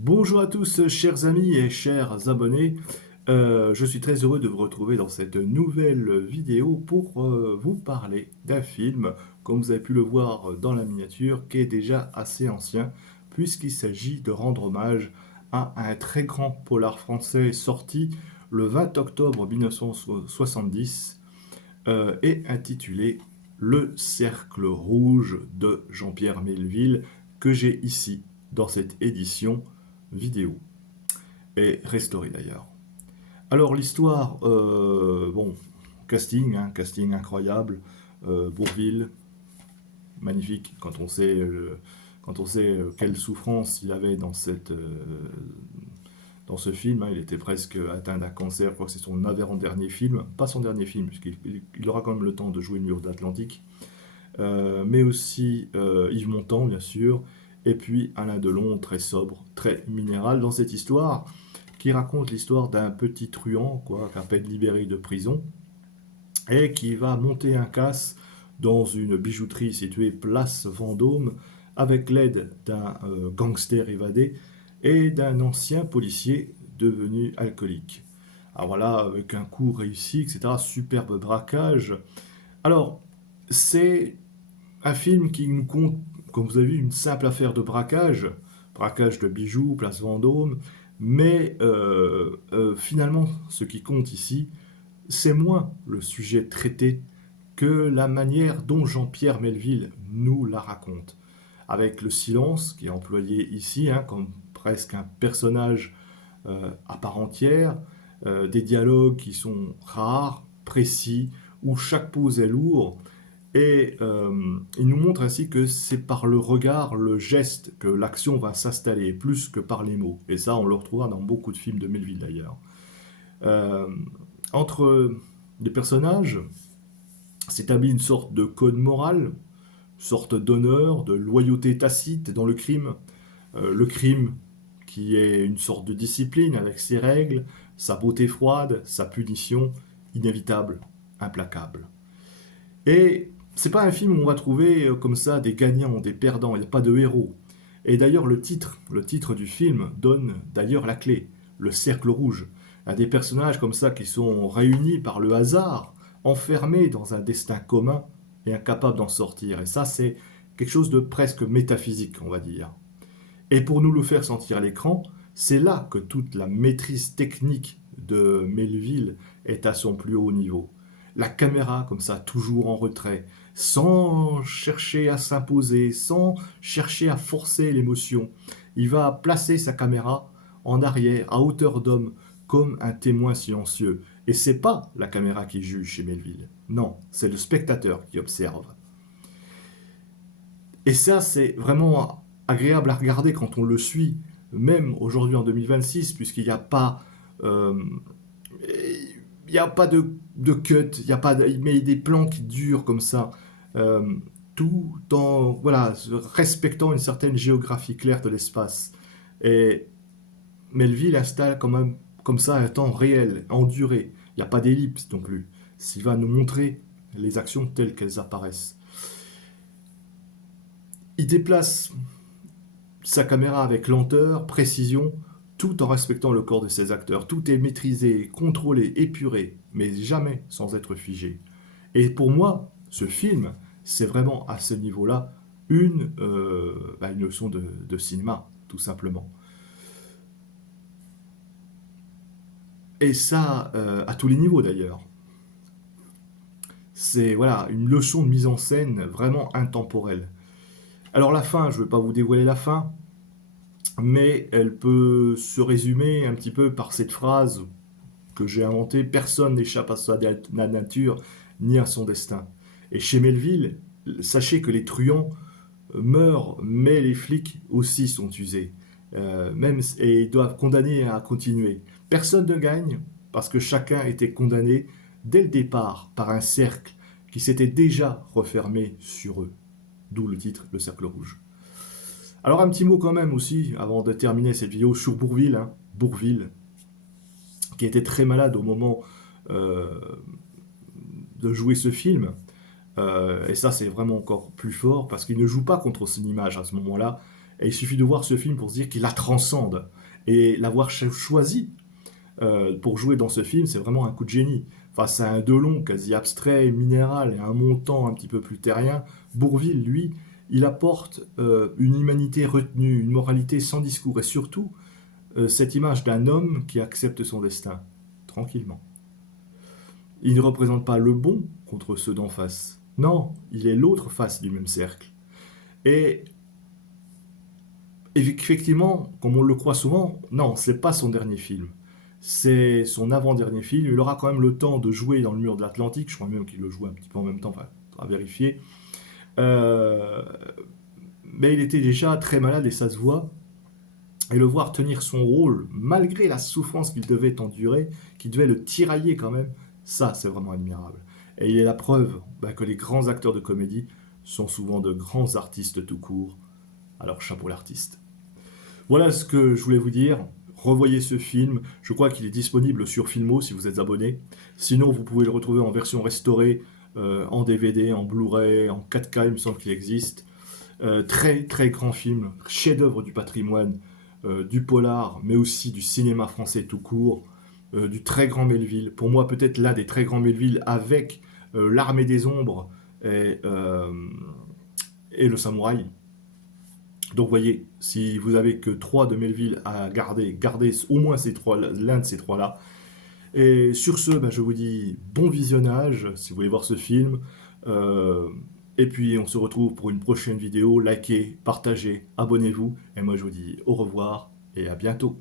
Bonjour à tous, chers amis et chers abonnés. Je suis très heureux de vous retrouver dans cette nouvelle vidéo pour vous parler d'un film, comme vous avez pu le voir dans la miniature, qui est déjà assez ancien, puisqu'il s'agit de rendre hommage à un très grand polar français sorti le 20 octobre 1970 et intitulé Le Cercle Rouge de Jean-Pierre Melville, que j'ai ici dans cette édition vidéo et restaurée d'ailleurs. Alors l'histoire, bon, casting, casting incroyable, Bourvil, magnifique quand on sait quelle souffrance il avait dans ce film, il était presque atteint d'un cancer, je crois que c'est son avant-dernier film, pas son dernier film, puisqu'il aura quand même le temps de jouer le mur de l'Atlantique, mais aussi Yves Montand, bien sûr, et puis Alain Delon, très sobre, très minéral dans cette histoire, qui raconte l'histoire d'un petit truand, quoi, qu'à peine libéré de prison, et qui va monter un casse dans une bijouterie située place Vendôme, avec l'aide d'un gangster évadé et d'un ancien policier devenu alcoolique. Alors voilà, avec un coup réussi, etc., superbe braquage. Alors, c'est un film qui nous compte, comme vous avez vu, une simple affaire de braquage, braquage de bijoux, place Vendôme, mais finalement, ce qui compte ici, c'est moins le sujet traité que la manière dont Jean-Pierre Melville nous la raconte. Avec le silence qui est employé ici, comme presque un personnage à part entière, des dialogues qui sont rares, précis, où chaque pause est lourde, et il nous montre ainsi que c'est par le regard, le geste, que l'action va s'installer, plus que par les mots. Et ça, on le retrouvera dans beaucoup de films de Melville d'ailleurs. Euh, Entre les personnages s'établit une sorte de code moral, sorte d'honneur, de loyauté tacite dans le crime. Le crime qui est une sorte de discipline avec ses règles, sa beauté froide, sa punition inévitable, implacable. Et c'est pas un film où on va trouver comme ça des gagnants, des perdants, il n'y a pas de héros. Et d'ailleurs le titre du film donne d'ailleurs la clé, le cercle rouge. Il y a des personnages comme ça qui sont réunis par le hasard, enfermés dans un destin commun et incapables d'en sortir. Et ça c'est quelque chose de presque métaphysique, on va dire. Et pour nous le faire sentir à l'écran, c'est là que toute la maîtrise technique de Melville est à son plus haut niveau. La caméra, comme ça, toujours en retrait, sans chercher à s'imposer, sans chercher à forcer l'émotion. Il va placer sa caméra en arrière, à hauteur d'homme, comme un témoin silencieux. Et c'est pas la caméra qui juge chez Melville. Non, c'est le spectateur qui observe. Et ça, c'est vraiment agréable à regarder quand on le suit, même aujourd'hui en 2026, puisqu'il n'y a pas, euh, il y a pas de cut, il y a pas il met des plans qui durent comme ça, euh, tout en voilà, respectant une certaine géographie claire de l'espace. Et Melville installe quand même comme ça un temps réel, en durée. Il n'y a pas d'ellipse non plus. S'il va nous montrer les actions telles qu'elles apparaissent. Il déplace sa caméra avec lenteur, précision, tout en respectant le corps de ses acteurs. Tout est maîtrisé, contrôlé, épuré, mais jamais sans être figé. Et pour moi, ce film, c'est vraiment à ce niveau-là une leçon de cinéma, tout simplement. Et ça, à tous les niveaux d'ailleurs. C'est voilà, une leçon de mise en scène vraiment intemporelle. Alors la fin, je ne vais pas vous dévoiler la fin, mais elle peut se résumer un petit peu par cette phrase que j'ai inventée: personne n'échappe à sa nature ni à son destin. Et chez Melville, sachez que les truands meurent, mais les flics aussi sont usés, et doivent condamner à continuer. Personne ne gagne parce que chacun était condamné dès le départ par un cercle qui s'était déjà refermé sur eux. D'où le titre, le cercle rouge. Alors un petit mot quand même aussi, avant de terminer cette vidéo, sur Bourvil, Bourvil, qui était très malade au moment euh, de jouer ce film. Et ça, c'est vraiment encore plus fort, parce qu'il ne joue pas contre son image à ce moment-là. Et il suffit de voir ce film pour se dire qu'il la transcende. Et l'avoir choisi pour jouer dans ce film, c'est vraiment un coup de génie. Face à un Delon quasi abstrait, minéral, et un Montand un petit peu plus terrien, Bourvil, lui, il apporte une humanité retenue, une moralité sans discours, et surtout cette image d'un homme qui accepte son destin, tranquillement. Il ne représente pas le bon contre ceux d'en face. Non, il est l'autre face du même cercle. Et effectivement, comme on le croit souvent, non, c'est pas son dernier film. C'est son avant-dernier film. Il aura quand même le temps de jouer dans le mur de l'Atlantique. Je crois même qu'il le joue un petit peu en même temps, enfin, à vérifier. Euh, mais il était déjà très malade et ça se voit. Et le voir tenir son rôle, malgré la souffrance qu'il devait endurer, qui devait le tirailler quand même, ça c'est vraiment admirable. Et il est la preuve que les grands acteurs de comédie sont souvent de grands artistes tout court. Alors chapeau l'artiste. Voilà ce que je voulais vous dire. Revoyez ce film. Je crois qu'il est disponible sur Filmo si vous êtes abonné. Sinon, vous pouvez le retrouver en version restaurée, en DVD, en Blu-ray, en 4K, il me semble qu'il existe. Très très grand film, chef-d'œuvre du patrimoine, du polar, mais aussi du cinéma français tout court, du très grand Melville. Pour moi, peut-être l'un des très grands Melville avec L'Armée des Ombres et Le Samouraï. Donc voyez, si vous avez que 3 de Melville à garder, gardez au moins l'un de ces trois-là. Et sur ce, je vous dis bon visionnage si vous voulez voir ce film. Euh, et puis on se retrouve pour une prochaine vidéo. Likez, partagez, abonnez-vous. Et moi je vous dis au revoir et à bientôt.